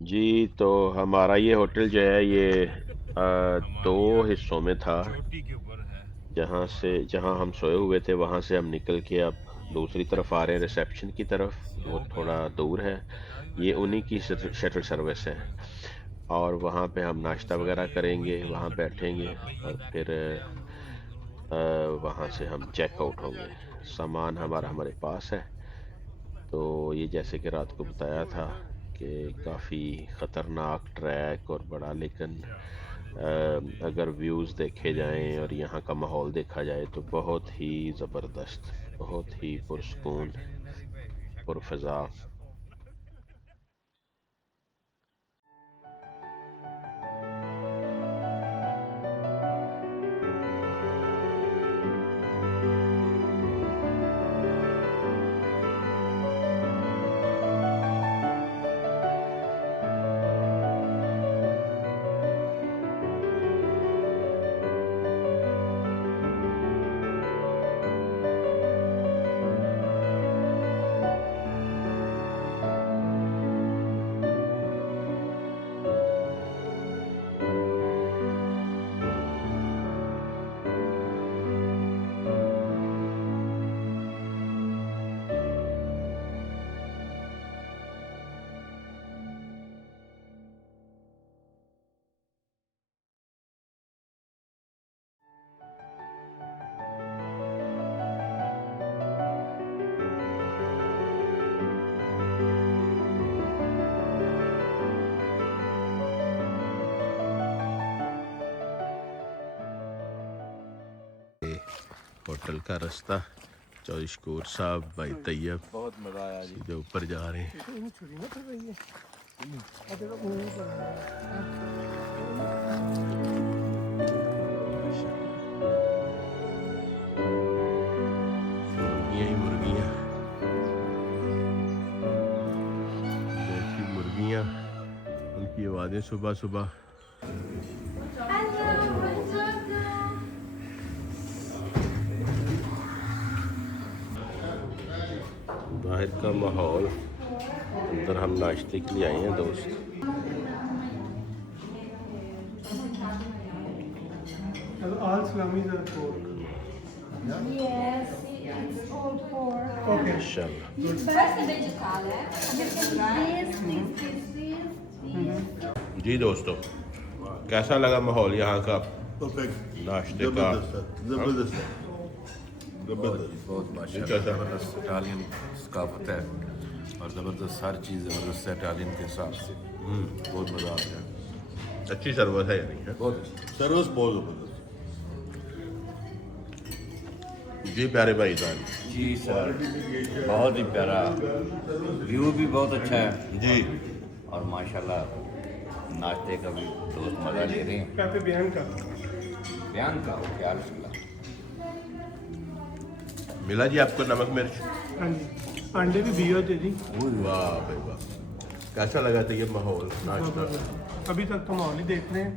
जी, तो हमारा ये होटल जो है ये दो हिस्सों में था। जहाँ हम सोए हुए थे वहाँ से हम निकल के अब दूसरी तरफ आ रहे हैं रिसेप्शन की तरफ, वो थोड़ा दूर है। ये उन्हीं की शटल सर्विस है और वहाँ पे हम नाश्ता वगैरह करेंगे, वहाँ बैठेंगे और फिर वहाँ से हम चेकआउट होंगे। सामान हमारा हमारे पास है। तो ये जैसे कि रात को बताया था कि काफ़ी ख़तरनाक ट्रैक और बड़ा, लेकिन अगर व्यूज़ देखे जाएं और यहाँ का माहौल देखा जाए तो बहुत ही ज़बरदस्त, बहुत ही पुरसकून, पुरफ़िज़ा। होटल का रास्ता चौशकोर साहब भाई तैयब बहुत मज़ा आया जी। सीधे ऊपर जा रहे हैं। मुर्गियाँ ही मुर्गियाँ, देसी मुर्गियाँ, उनकी आवाज़ें सुबह सुबह। बाहर का माहौल, अंदर हम नाश्ते के लिए आए हैं दोस्त। All salamis are pork. Yes, it's all pork. Okay. इंशाल्लाह। Questo è vegetale, this. जी दोस्तों, कैसा लगा माहौल यहाँ का परफेक्ट, नाश्ते का? जबरदस्त है, जबरदस्त है, जबरदस्त। बहुत माशाल्लाह कैसा? ज़बरदस्त इटालियन सकाफत है और ज़बरदस्त हर चीज़ ज़बरदस्त है इटालियन के हिसाब से। बहुत मज़ा आ गया। अच्छी सर्विस है यानी है? बहुत सर्विस बहुत जबरदस्त। जी प्यारे भाईजान। जी सर, बहुत ही प्यारा व्यू भी बहुत अच्छा है जी और माशाल्लाह नाश्ते का भी दोस्त मज़ा ले रहे हैं। कैफे बयान का। बयान का ख्याल रखना। मिला जी आपको नमक मिर्च? हाँ जी, अंडे भी दिए होते जी। वाह भाई वाह, कैसा लगा था ये माहौल नाश्ता? अभी तक तो माहौल ही देख रहे हैं,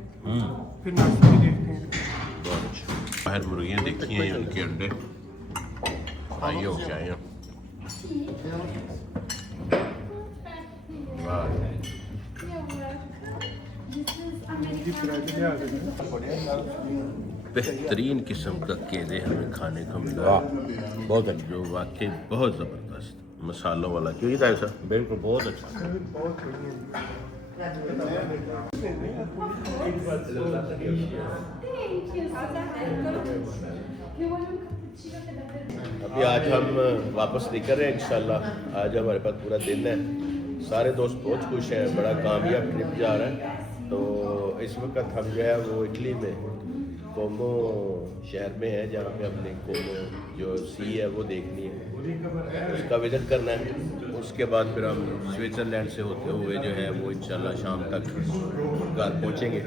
फिर नाश्ता भी देखते हैं। बहुत अच्छा। बाहर मुर्गियाँ देखी हैं, उनके अंडे आइए हो क्या आइए। वाह, जी फ्राइडे आ गए। बेहतरीन किस्म का केदे हमें खाने को मिला, बहुत अच्छा, जो वाकई बहुत ज़बरदस्त मसालों वाला। क्यों था ऐसा? बिल्कुल बहुत अच्छा। बहुत बढ़िया अभी आज हम वापस निकल रहे हैं इंशाल्लाह। आज हमारे पास पूरा दिन है, सारे दोस्त बहुत खुश हैं, बड़ा कामयाब ट्रिप जा रहा है। तो इस वक्त हम जो है वो इटली में कोमो शहर में है, जहाँ पे हमने कोमो जो सी है वो देखनी है, उसका विज़िट करना है। उसके बाद फिर हम स्विट्ज़रलैंड से होते हुए जो है वो इंशाल्लाह शाम तक घर पहुँचेंगे।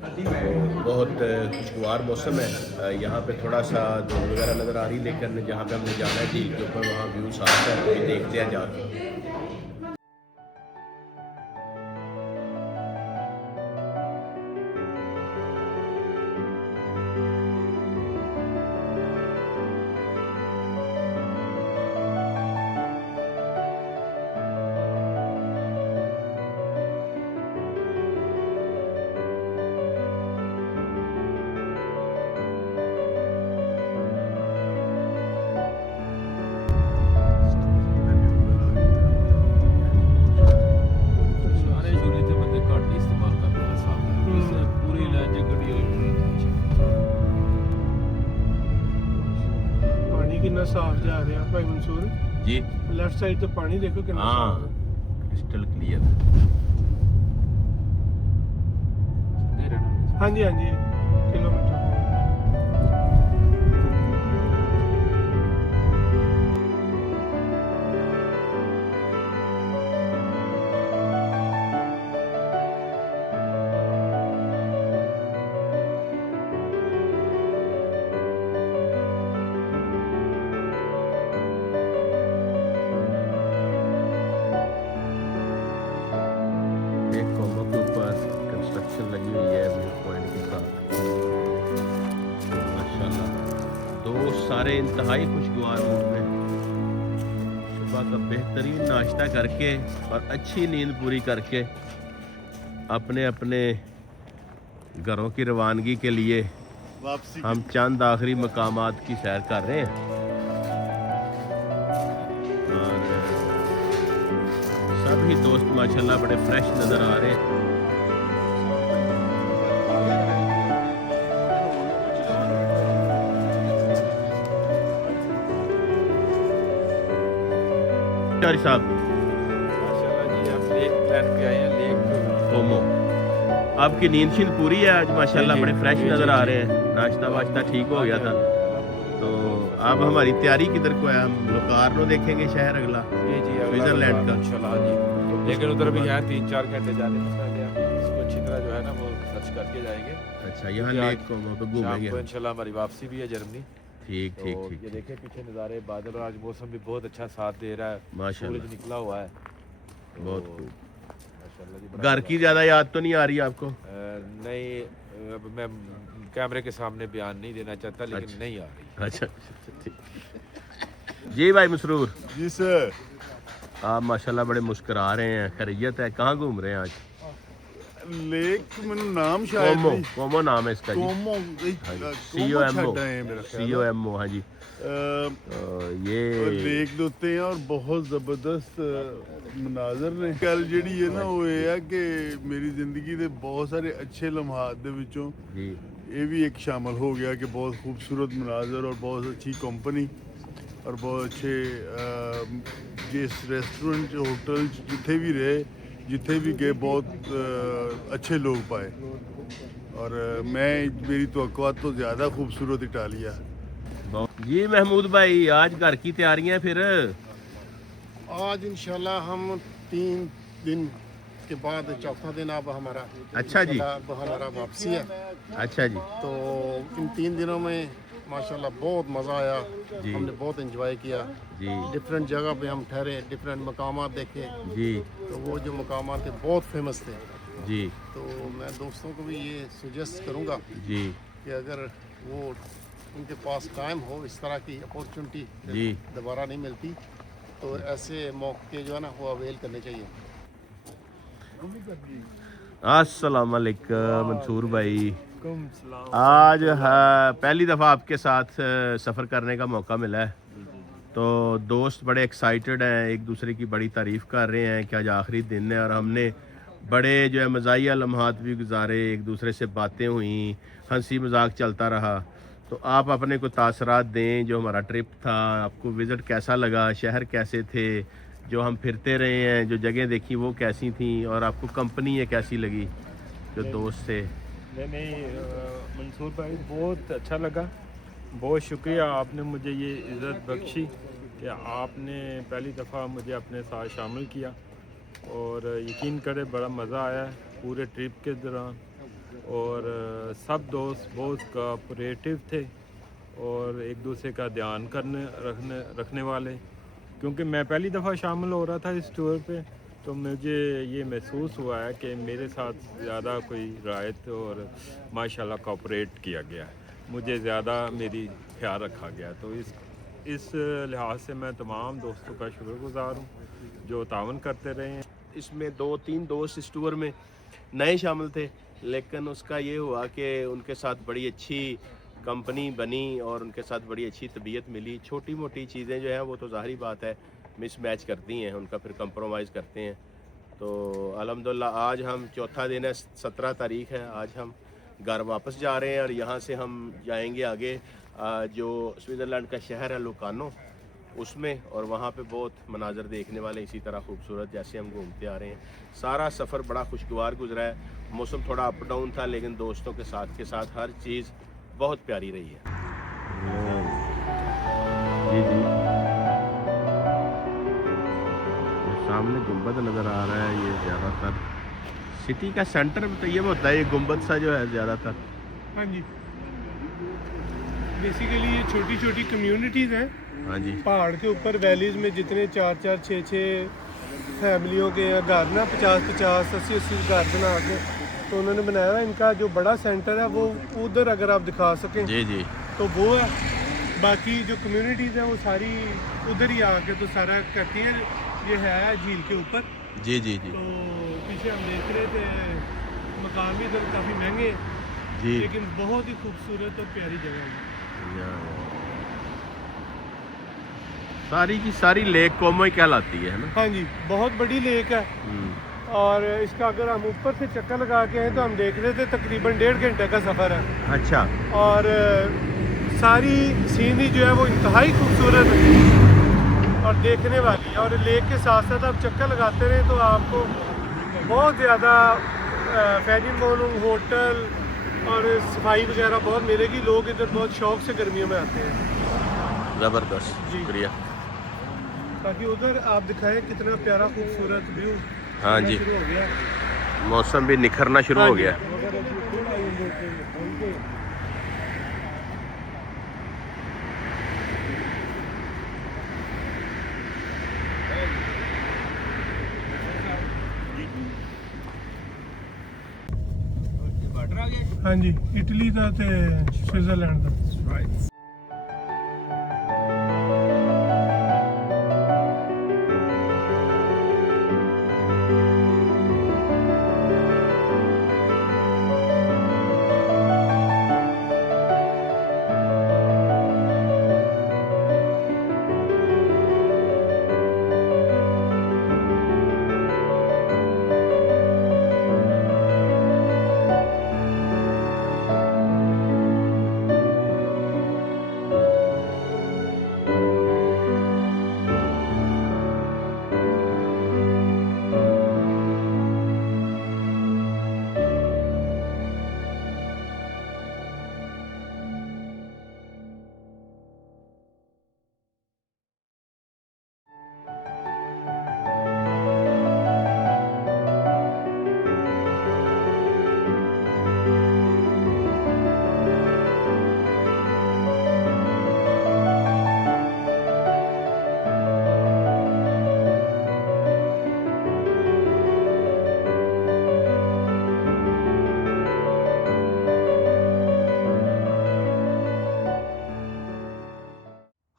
तो बहुत खुशगवार मौसम है, यहाँ पे थोड़ा सा धूप वगैरह नज़र आ रही, लेकिन जहाँ पे हमने जाना है झील के ऊपर वहाँ व्यू साफ है, अभी देखते हैं जाके। कितना साफ जा रहा है भाई मंसूर। जी लेफ्ट साइड तो पानी देखो कितना हाँ साफ है। Crystal clear. हाँ जी किलोमीटर। एक कोमो के ऊपर कंस्ट्रक्शन लगी हुई है व्यू पॉइंट के साथ माशाल्लाह। दोस्त सारे इंतहाई खुशगवार मूड में सुबह का बेहतरीन नाश्ता करके और अच्छी नींद पूरी करके अपने अपने घरों की रवानगी के लिए वापसी हम चंद आखिरी मकामात की सैर कर रहे हैं। और सभी दोस्त माशाल्लाह बड़े फ्रेश नज़र आ रहे हैं। चौधरी साहब माशाल्लाह जी हम लेक प्लान पे आए हैं। लेक ओमो आपकी नींद शींद पूरी है आज माशाल्लाह, जी, बड़े फ्रेश जी, नज़र जी, आ रहे हैं। नाश्ता वाश्ता ठीक हो गया था। तो अब हमारी तैयारी किधर को है? हम लोकारनो देखेंगे शहर अगला जी स्विट्जरलैंड का। इंशाल्लाह जी। लेकिन उधर भी यहाँ 3-4 घंटे जाने से पहले हम इसको अच्छी तरह जो है ना वो सर्च करके जाएंगे। अच्छा यहाँ क्योंकि लेक कोमो पे शाम घूमेंगे। को इंशाल्लाह हमारी वापसी भी है जर्मनी। ठीक तो ठीक ये ठीक देखें पीछे नज़ारे बादल और आज मौसम भी बहुत अच्छा साथ दे रहा है। माशाल्लाह। सूरज निकला हुआ है। बहुत तो खूब। माशाल्लाह जी बड़ा घर की ज़्यादा याद तो नहीं आ रही आपको? नहीं अब मैं कैमरे के सामने बयान नहीं देना चाहता लेकिन अच्छा। नहीं आ रही। अच्छा ठीक। जी भाई मसरूर जी सर। आप माशाल्लाह बड़े मुस्कुरा रहे हैं, खैरियत है? कहाँ घूम रहे हैं आज? लेक मैंने नाम शायद कोमो नहीं- कोमो नाम है इसका जी। कोमो COMO छड्डा है मेरा ख्याल है। COMO हाँ जी। ये लेक ਦੇ ਉੱਤੇ ਆ ਔਰ ਬਹੁਤ ਜ਼ਬਰਦਸਤ ਮਨਾਜ਼ਰ ਨੇ। ਗੱਲ ਜਿਹੜੀ ਹੈ ਨਾ ਉਹ ਇਹ ਆ ਕਿ ਮੇਰੀ ਜ਼ਿੰਦਗੀ ਦੇ ਬਹੁਤ ਸਾਰੇ ਅੱਛੇ ਲਮਹਾਤ ਦੇ ਵਿੱਚੋਂ जी ਇਹ ਵੀ ਇੱਕ ਸ਼ਾਮਲ ਹੋ ਗਿਆ ਕਿ ਬਹੁਤ ਖੂਬਸੂਰਤ ਮਨਾਜ਼ਰ ਔਰ ਬਹੁਤ ਅੱਛੀ ਕੰਪਨੀ ਔਰ ਬਹੁਤ ਅੱਛੇ ਜਿਸ ਰੈਸਟੋਰੈਂਟ ਹੋਟਲ ਜਿੱਥੇ ਵੀ ਰਹੇ ਜਿੱਥੇ ਵੀ ਗਏ ਬਹੁਤ अच्छे लोग पाए और मैं मेरी तवक्कुआत तो ज़्यादा खूबसूरत इटालिया। जी महमूद भाई आज घर की तैयारियां फिर? आज इंशाल्लाह हम 3 दिन के बाद चौथा दिन अब हमारा अच्छा जी। अब हमारा वापसी है। अच्छा जी तो इन 3 दिनों में माशाल्लाह बहुत मज़ा आया। जी। हमने बहुत एंजॉय किया। जी डिफरेंट जगह पे हम ठहरे, डिफरेंट मकामात देखे। जी तो वो जो मकामात थे बहुत फेमस थे। जी तो मैं दोस्तों को भी ये सजेस्ट करूँगा जी कि अगर वो उनके पास टाइम हो, इस तरह की अपॉर्चुनिटी जी दोबारा नहीं मिलती, तो ऐसे मौके जो है ना वो अवेल करने चाहिए। अस्सलाम वालेकुम मंसूर भाई। आज है पहली दफ़ा आपके साथ सफ़र करने का मौका मिला है। तो दोस्त बड़े एक्साइटेड हैं, एक दूसरे की बड़ी तारीफ़ कर रहे हैं कि आज आखिरी दिन है और हमने बड़े जो है मज़ाहिया लम्हात भी गुजारे, एक दूसरे से बातें हुई, हंसी मजाक चलता रहा। तो आप अपने को तासरात दें जो हमारा ट्रिप था, आपको विज़िट कैसा लगा, शहर कैसे थे, जो हम फिरते रहे हैं, जो जगह देखी वो कैसी थी और आपको कंपनी ये कैसी लगी जो दोस्त थे? नहीं मंसूर भाई बहुत अच्छा लगा। बहुत शुक्रिया आपने मुझे ये इज़्ज़त बख्शी कि आपने पहली दफ़ा मुझे अपने साथ शामिल किया और यकीन करें बड़ा मज़ा आया पूरे ट्रिप के दौरान। और सब दोस्त बहुत कोऑपरेटिव थे और एक दूसरे का ध्यान रखने वाले। क्योंकि मैं पहली दफ़ा शामिल हो रहा था इस टूर पे, तो मुझे ये महसूस हुआ है कि मेरे साथ ज़्यादा कोई रियायत और माशाल्लाह कोऑपरेट किया गया है, मुझे ज़्यादा मेरी ख्याल रखा गया। तो इस लिहाज से मैं तमाम दोस्तों का शुक्रगुज़ार हूँ जो तावन करते रहे हैं। इसमें 2-3 दोस्त इस टूर में नए शामिल थे, लेकिन उसका ये हुआ कि उनके साथ बड़ी अच्छी कंपनी बनी और उनके साथ बड़ी अच्छी तबीयत मिली। छोटी मोटी चीज़ें जो है वो तो ज़ाहिरी बात है मिस मैच करती हैं, उनका फिर कंप्रोमाइज़ करते हैं। तो अल्हम्दुलिल्लाह आज हम चौथा दिन है, 17 तारीख़ है, आज हम घर वापस जा रहे हैं और यहाँ से हम जाएंगे आगे जो स्विट्ज़रलैंड का शहर है लुकानो उसमें, और वहाँ पे बहुत मनाजर देखने वाले इसी तरह खूबसूरत जैसे हम घूमते आ रहे हैं। सारा सफ़र बड़ा खुशगवार गुजरा है। मौसम थोड़ा अप डाउन था लेकिन दोस्तों के साथ हर चीज़ बहुत प्यारी रही है। जी जी, सामने गुंबद नज़र आ रहा है। ये ज़्यादातर सिटी का सेंटर तो ये होता है, ये गुंबद सा जो है ज़्यादातर। हाँ जी, बेसिकली ये छोटी छोटी कम्युनिटीज़ हैं। हाँ जी, पहाड़ के ऊपर वैलीज में जितने 4-4, 6-6 फैमिलियों के या घर ना 50-50, 80-80 घर बना के तो उन्होंने बनाया है। इनका जो बड़ा सेंटर है वो उधर अगर आप दिखा सकें जी जी, तो वो है। बाकी जो कम्युनिटीज़ हैं वो सारी उधर ही आके तो सारा करती हैं। ये है झील के ऊपर। जी जी जी तो पीछे हम देख रहे थे मकान भी इधर काफ़ी महंगे हैं जी। लेकिन बहुत ही खूबसूरत और प्यारी जगह है। सारी की सारी लेक कोमो ही कहलाती है ना। हाँ जी, बहुत बड़ी लेक है। और इसका अगर हम ऊपर से चक्कर लगा के हैं तो हम देख रहे थे तकरीबन 1.5 घंटे का सफ़र है। अच्छा, और सारी सीनरी जो है वो इंतहाई खूबसूरत है और देखने वाली है। और लेक के साथ साथ आप चक्कर लगाते रहे तो आपको बहुत ज़्यादा फैशन मॉल, होटल और सफाई वगैरह बहुत मिलेगी। लोग इधर बहुत शौक से गर्मियों में आते हैं। ज़बरदस्त, जी। शुक्रिया। ताकि उधर आप दिखाएं कितना प्यारा खूबसूरत व्यू। हाँ जी, शुरू हो गया। मौसम भी निखरना शुरू हो गया। हाँ जी, इटली का ते स्विट्जरलैंड का।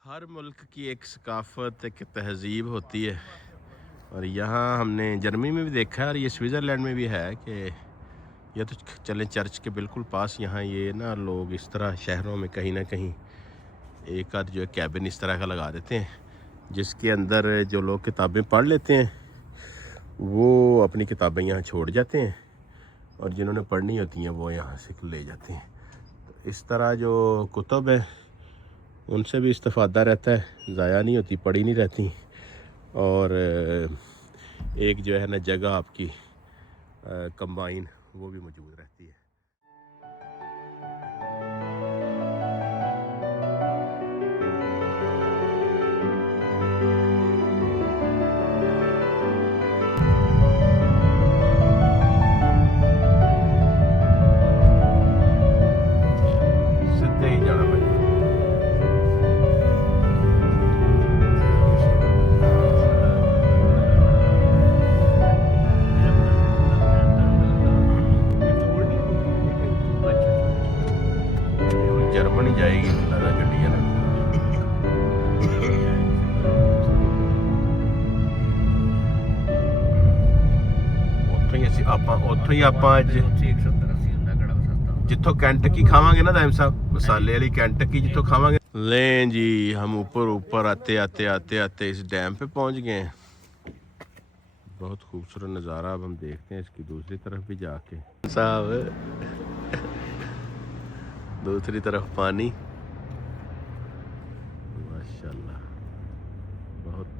हर मुल्क की एक सकाफ़त, एक तहज़ीब होती है। और यहाँ हमने जर्मनी में भी देखा है और ये स्विट्ज़रलैंड में भी है कि ये तो चलें चर्च के बिल्कुल पास यहाँ ये ना लोग इस तरह शहरों में कहीं ना कहीं एक आध जो है कैबिन इस तरह का लगा देते हैं जिसके अंदर जो लोग किताबें पढ़ लेते हैं वो अपनी किताबें यहाँ छोड़ जाते हैं और जिन्होंने पढ़नी होती हैं वो यहाँ से ले जाते हैं। तो इस तरह जो कुतुब है उनसे भी इस्तिफ़ादा रहता है, ज़ाया नहीं होती, पड़ी नहीं रहती। और एक जो है ना जगह आपकी कंबाइन वो भी मौजूद रहती है। सीधे ही जाना भाई। जर्मनी जाएगी ज़्यादा गड्डियाँ ना। ਉੱਥੋਂ ਹੀ ਆਪਾਂ ਅੱਜ जितों कैंटकी खावांगे ना दाइम साहब, मसाले वाली कैंटकी जितों खावांगे। लें जी, हम ऊपर आते आते आते आते इस डैम पे पहुंच गए हैं। बहुत खूबसूरत नज़ारा। अब हम देखते हैं इसकी दूसरी तरफ भी जाके साहब। दूसरी तरफ पानी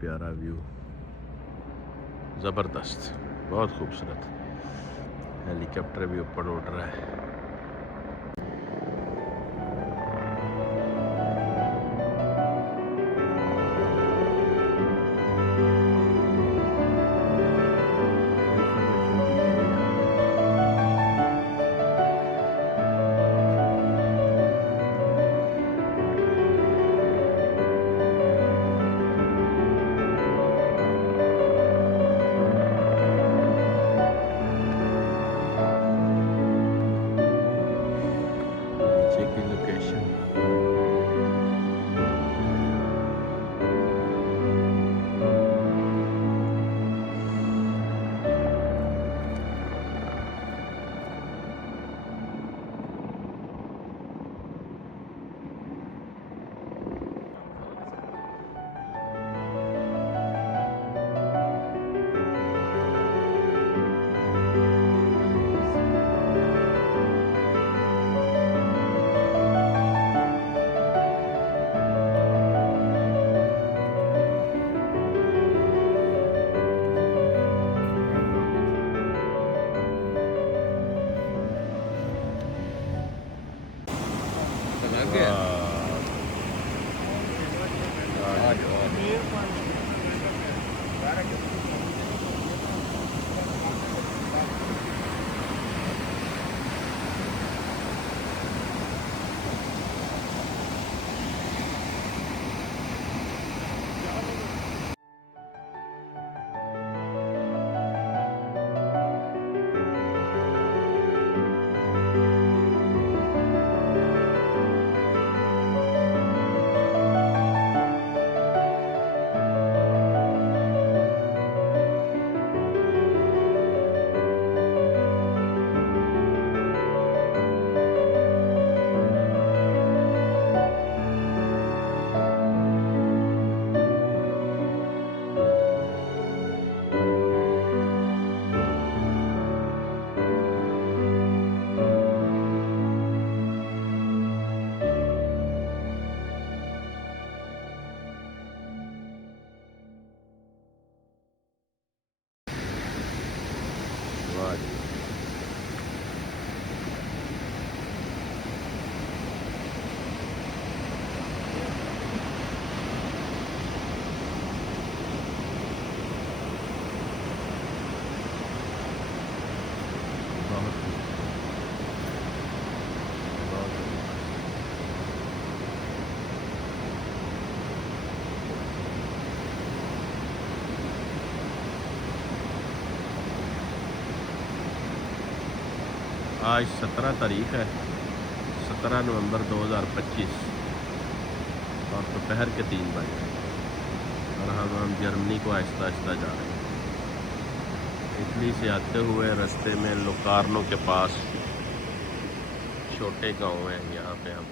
प्यारा व्यू, ज़बरदस्त, बहुत खूबसूरत। हेलीकॉप्टर भी ऊपर उड़ रहा है। नीचे की लोकेशन आज 17 तारीख है, 17 नवंबर 2025 और दोपहर के 3 बजे और हम जर्मनी को आहिस्ता आहिस्ता जा रहे हैं। इटली से आते हुए रास्ते में लोकारनो के पास छोटे गांव हैं, यहाँ पे हम